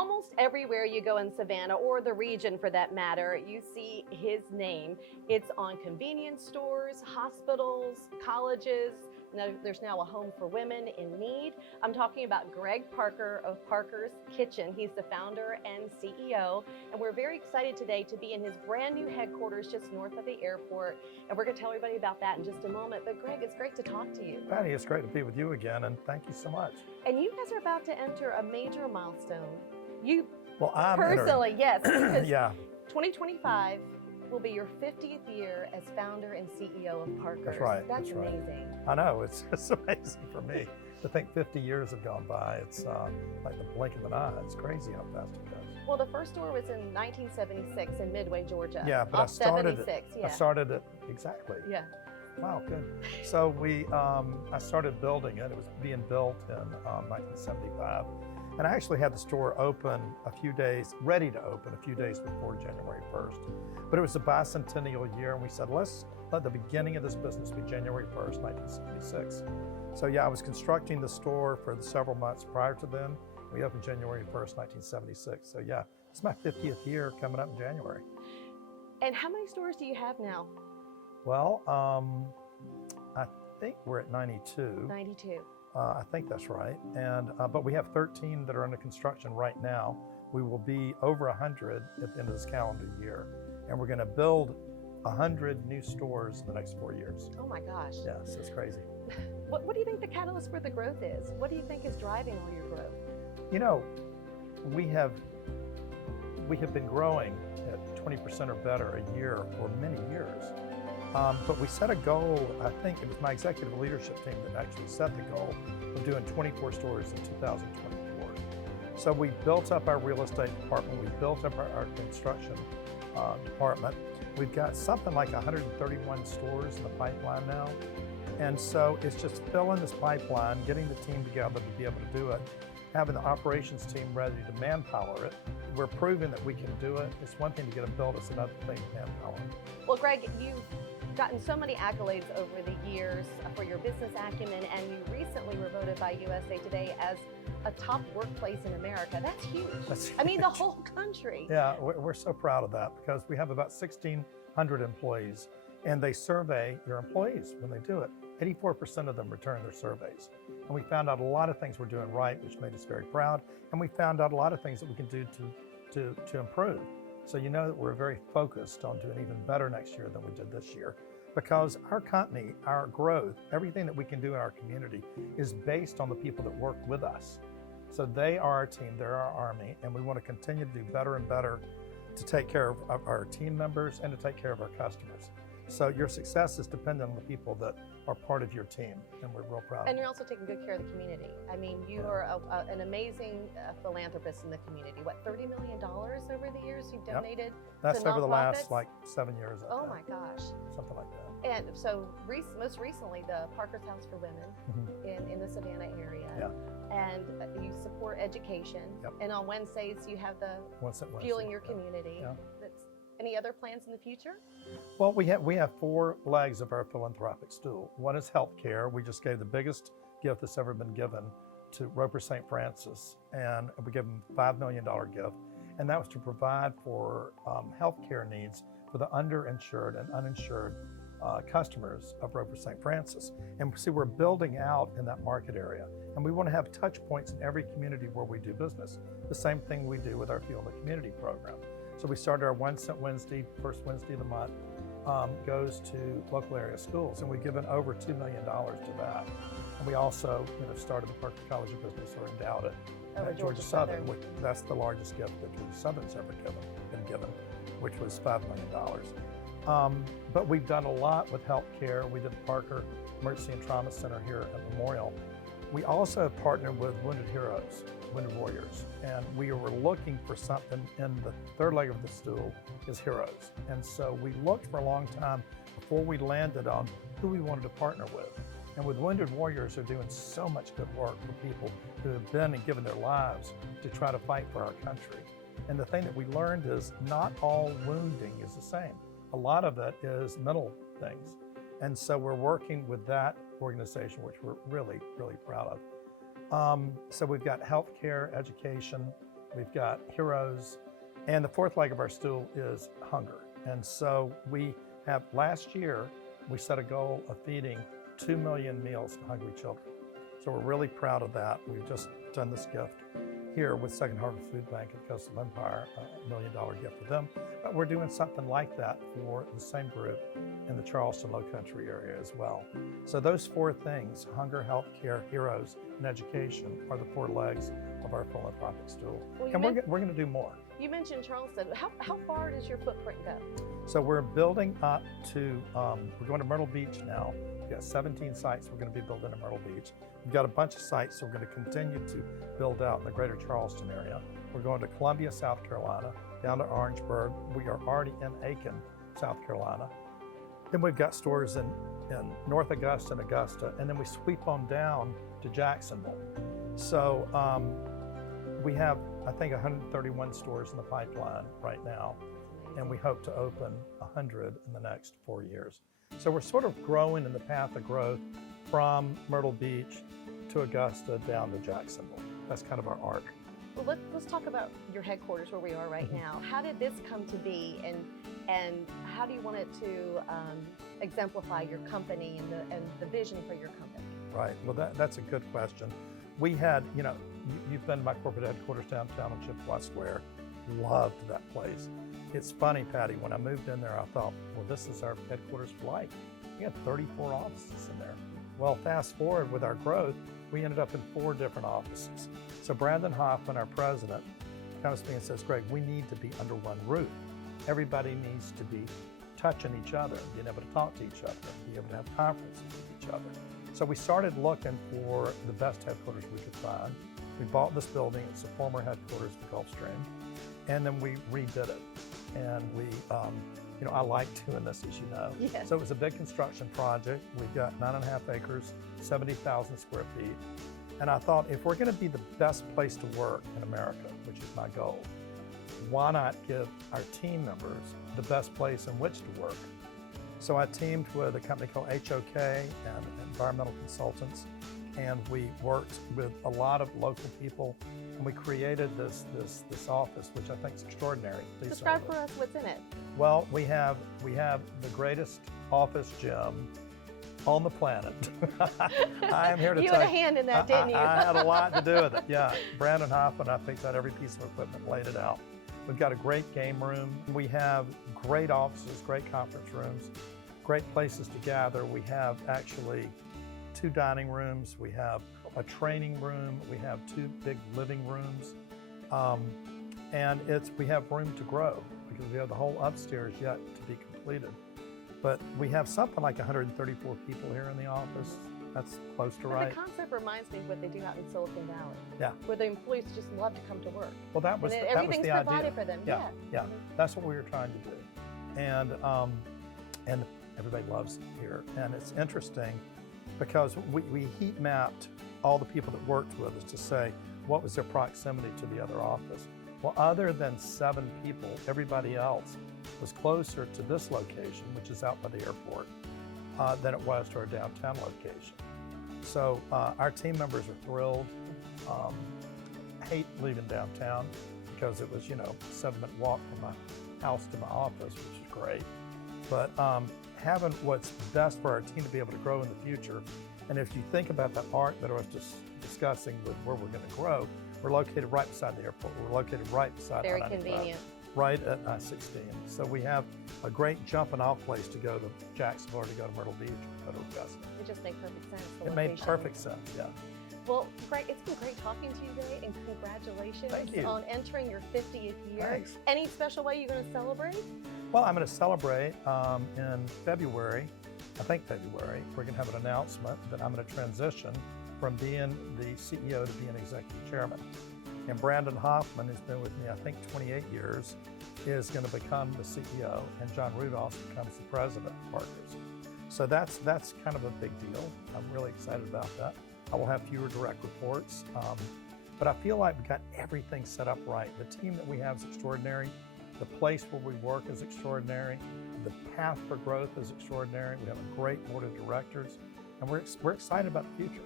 Almost everywhere you go in Savannah, or the region for that matter, you see his name. It's on convenience stores, hospitals, colleges. There's now a home for women in need. I'm talking about Greg Parker of Parker's Kitchen. He's the founder and CEO, and we're very excited today to be in his brand new headquarters just north of the airport, and we're going to tell everybody about that in just a moment. But Greg, it's great to talk to you. Patty, it's great to be with you again, and thank you so much. And you guys are about to enter a major milestone. You I'm personally, yes, because yeah, 2025 will be your 50th year as founder and CEO of Parker's. That's right. That's amazing. I know, it's amazing for me to think 50 years have gone by. It's like the blink of an eye. It's crazy how fast it goes. Well, the first store was in 1976 in Midway, Georgia. Yeah, but Off I started 76, it. yeah. I started it exactly. Yeah. Wow, good. So I started building it. It was being built in 1975. And I actually had the store open ready to open a few days before January 1st. But it was the bicentennial year, and we said, let's let the beginning of this business be January 1st, 1976. So yeah, I was constructing the store for the several months prior to then. We opened January 1st, 1976. So yeah, it's my 50th year coming up in January. And how many stores do you have now? Well, I think we're at 92. 92. I think that's right. And but we have 13 that are under construction right now. We will be over 100 at the end of this calendar year. And we're going to build 100 new stores in the next 4 years. Oh my gosh. Yes, it's crazy. What do you think the catalyst for the growth is? What do you think is driving all your growth? You know, we have been growing at 20% or better a year for many years. But we set a goal, I think it was my executive leadership team that actually set the goal of doing 24 stores in 2024. So we built up our real estate department, we built up our construction department. We've got something like 131 stores in the pipeline now. And so it's just filling this pipeline, getting the team together to be able to do it, having the operations team ready to manpower it. We're proving that we can do it. It's one thing to get them built, it's another thing to manpower. Well, Greg, you've gotten so many accolades over the years for your business acumen, and you recently were voted by USA Today as a top workplace in America. That's huge. I mean, the whole country. Yeah, we're so proud of that because we have about 1,600 employees, and they survey their employees when they do it. 84% of them return their surveys. And we found out a lot of things we're doing right, which made us very proud. And we found out a lot of things that we can do to improve. So you know that we're very focused on doing even better next year than we did this year, because our company, our growth, everything that we can do in our community is based on the people that work with us. So they are our team, they're our army, and we want to continue to do better and better to take care of our team members and to take care of our customers. So your success is dependent on the people that are part of your team, and we're real proud. And you're also taking good care of the community. I mean, you are an amazing philanthropist in the community. What, $30 million over the years you've donated That's to over the last nonprofits? 7 years. Oh my gosh. Something like that. And so most recently, the Parker's House for Women in the Savannah area. Yeah. And you support education. Yep. And on Wednesdays, you have the Fueling Your Community. Yeah. Any other plans in the future? Well, we have 4 legs of our philanthropic stool. One is healthcare. We just gave the biggest gift that's ever been given to Roper St. Francis, and we gave them a $5 million gift. And that was to provide for healthcare needs for the underinsured and uninsured customers of Roper St. Francis. And see, we're building out in that market area. And we want to have touch points in every community where we do business. The same thing we do with our Fuel the Community program. So we started our 1 Cent Wednesday, first Wednesday of the month, goes to local area schools. And we've given over $2 million to that. And we also started the Parker College of Business, or endowed it at Georgia Southern. That's the largest gift that Georgia Southern's ever been given, which was $5 million. But we've done a lot with healthcare. We did the Parker Emergency and Trauma Center here at Memorial. We also partnered with Wounded Heroes, Wounded Warriors, and we were looking for something in the third leg of the stool is heroes. And so we looked for a long time before we landed on who we wanted to partner with. And with Wounded Warriors, they're doing so much good work for people who have been and given their lives to try to fight for our country. And the thing that we learned is not all wounding is the same. A lot of it is mental things. And so we're working with that organization, which we're really, really proud of. So we've got healthcare, education, we've got heroes, and the fourth leg of our stool is hunger. And so we have, last year, we set a goal of feeding 2 million meals to hungry children. So we're really proud of that. We've just done this gift here with Second Harvest Food Bank at Coastal Empire, $1 million gift for them. But we're doing something like that for the same group in the Charleston Low Country area as well. So those four things, hunger, healthcare, heroes, and education, are the four legs of our philanthropic stool. Well, And we're going to do more. You mentioned Charleston. How far does your footprint go? So we're building up to, we're going to Myrtle Beach now. We've got 17 sites we're going to be building in Myrtle Beach. We've got a bunch of sites that we're going to continue to build out in the greater Charleston area. We're going to Columbia, South Carolina, down to Orangeburg. We are already in Aiken, South Carolina. Then we've got stores in North Augusta and Augusta, and then we sweep on down to Jacksonville. So we have, I think, 131 stores in the pipeline right now, and we hope to open 100 in the next 4 years. So we're sort of growing in the path of growth from Myrtle Beach to Augusta down to Jacksonville. That's kind of our arc. Well, let's talk about your headquarters where we are right now. How did this come to be, and how do you want it to exemplify your company and the vision for your company? Right. Well, that's a good question. We had, you've been to my corporate headquarters downtown on Chippewa Square. Loved that place. It's funny, Patty, when I moved in there, I thought, well, this is our headquarters for life. We had 34 offices in there. Well, fast forward with our growth, we ended up in 4 different offices. So Brandon Hoffman, our president, comes to me and says, Greg, we need to be under one roof. Everybody needs to be touching each other, being able to talk to each other, being able to have conferences with each other. So we started looking for the best headquarters we could find. We bought this building. It's the former headquarters of Gulfstream. And then we redid it. And we, I like doing this, as you know. Yes. So it was a big construction project. We've got 9.5 acres, 70,000 square feet. And I thought, if we're going to be the best place to work in America, which is my goal, why not give our team members the best place in which to work? So I teamed with a company called HOK and Environmental Consultants, and we worked with a lot of local people, and we created this office, which I think is extraordinary. Describe for us what's in it. Well, we have the greatest office gym on the planet. I am here to You tell had a hand in that, didn't you? I had a lot to do with it. Yeah, Brandon Hoffman, I picked out every piece of equipment, laid it out. We've got a great game room. We have great offices, great conference rooms, great places to gather. We have actually 2 dining rooms. We have a training room. We have 2 big living rooms. And we have room to grow because we have the whole upstairs yet to be completed. But we have something like 134 people here in the office. That's close to right. The concept reminds me of what they do out in Silicon Valley. Yeah. Where the employees just love to come to work. Well, that was everything's the idea. provided for them. Yeah. That's what we were trying to do. And everybody loves it here. And it's interesting because we heat mapped all the people that worked with us to say what was their proximity to the other office. Well, other than 7 people, everybody else was closer to this location, which is out by the airport, than it was to our downtown location. So our team members are thrilled. Hate leaving downtown because it was, 7-minute walk from my house to my office, which is great. But having what's best for our team to be able to grow in the future. And if you think about that arc that I was just discussing with where we're going to grow, we're located right beside the airport. We're located right beside Very I-95, convenient. right at I-16. So we have a great jumping off place to go to Jacksonville or to go to Myrtle Beach or go to Augusta. It just made perfect sense. It made perfect sense, yeah. Well, Greg, it's been great talking to you today, and congratulations Thank you. on entering your 50th year. Thanks. Any special way you're going to celebrate? Well, I'm going to celebrate in February. I think February. We're going to have an announcement that I'm going to transition from being the CEO to being executive chairman. And Brandon Hoffman, who's been with me, I think, 28 years, is going to become the CEO, and John Rudolph becomes the president of Parker's. So that's kind of a big deal. I'm really excited about that. I will have fewer direct reports, but I feel like we've got everything set up right. The team that we have is extraordinary. The place where we work is extraordinary. The path for growth is extraordinary. We have a great board of directors, and we're excited about the future.